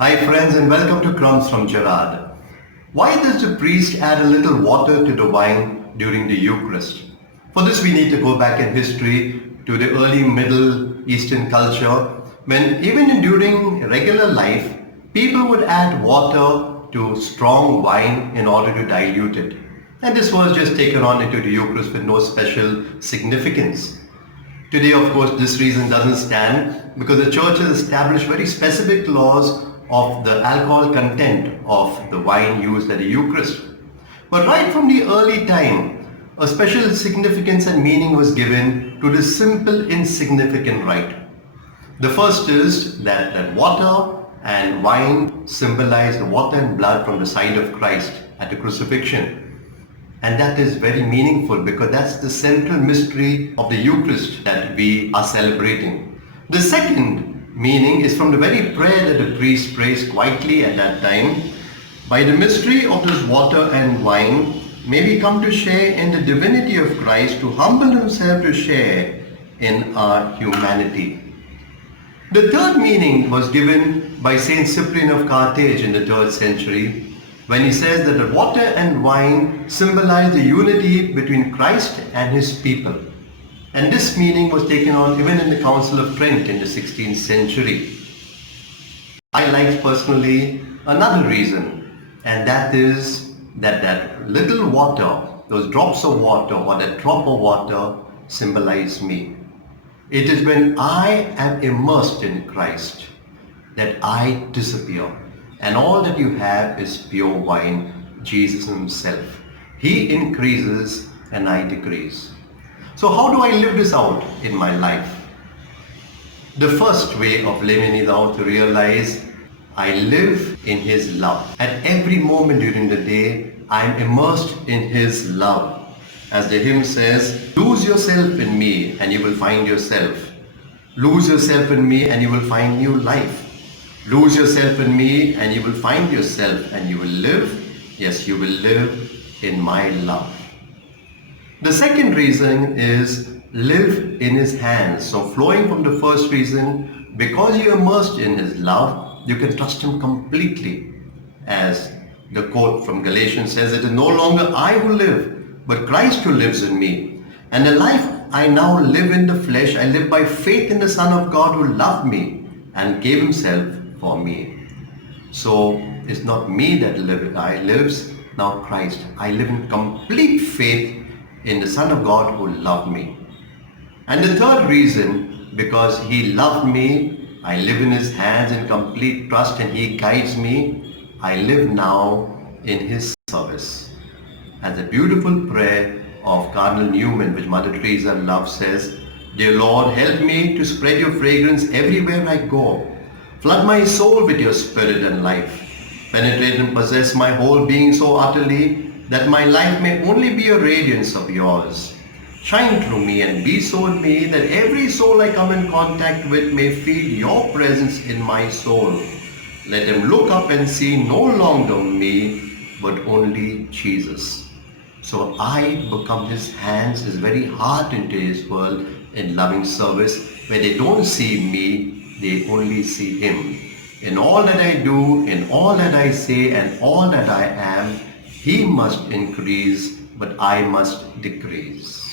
Hi friends and welcome to Crumbz from Gerard. Why does the priest add a little water to the wine during the Eucharist? For this we need to go back in history to the early Middle Eastern culture when even during regular life people would add water to strong wine in order to dilute it. And this was just taken on into the Eucharist with no special significance. Today, of course, this reason doesn't stand because the church has established very specific laws of the alcohol content of the wine used at the Eucharist. But right from the early time, a special significance and meaning was given to this simple insignificant rite. The first is that water and wine symbolize the water and blood from the side of Christ at the crucifixion. And that is very meaningful because that's the central mystery of the Eucharist that we are celebrating. The second meaning is from the very prayer that the priest prays quietly at that time. By the mystery of this water and wine, may we come to share in the divinity of Christ, to humble himself to share in our humanity. The third meaning was given by Saint Cyprian of Carthage in the 3rd century, when he says that the water and wine symbolize the unity between Christ and his people. And this meaning was taken on even in the Council of Trent in the 16th century. I like personally another reason, and that is that little water, those drops of water or that drop of water symbolize me. It is when I am immersed in Christ that I disappear. And all that you have is pure wine, Jesus himself. He increases and I decrease. So how do I live this out in my life? The first way of living it out to realize I live in his love. At every moment during the day, I am immersed in his love. As the hymn says, lose yourself in me and you will find yourself. Lose yourself in me and you will find new life. Lose yourself in me and you will find yourself and you will live, yes, you will live in my love. The second reason is live in his hands. So flowing from the first reason, because you are immersed in his love, you can trust him completely. As the quote from Galatians says, it is no longer I who live, but Christ who lives in me. And the life I now live in the flesh, I live by faith in the Son of God who loved me and gave himself for me. So it's not me that lives, now Christ. I live in complete faith in the Son of God who loved me. And the third reason, because he loved me, I live in his hands in complete trust and he guides me. I live now in his service. As a beautiful prayer of Cardinal Newman, which Mother Teresa loves, says, Dear Lord, help me to spread your fragrance everywhere I go. Flood my soul with your spirit and life. Penetrate and possess my whole being so utterly that my life may only be a radiance of yours. Shine through me and be so in me that every soul I come in contact with may feel your presence in my soul. Let them look up and see no longer me, but only Jesus. So I become his hands, his very heart into his world in loving service, where they don't see me, they only see him. In all that I do, in all that I say, and all that I am, he must increase, but I must decrease.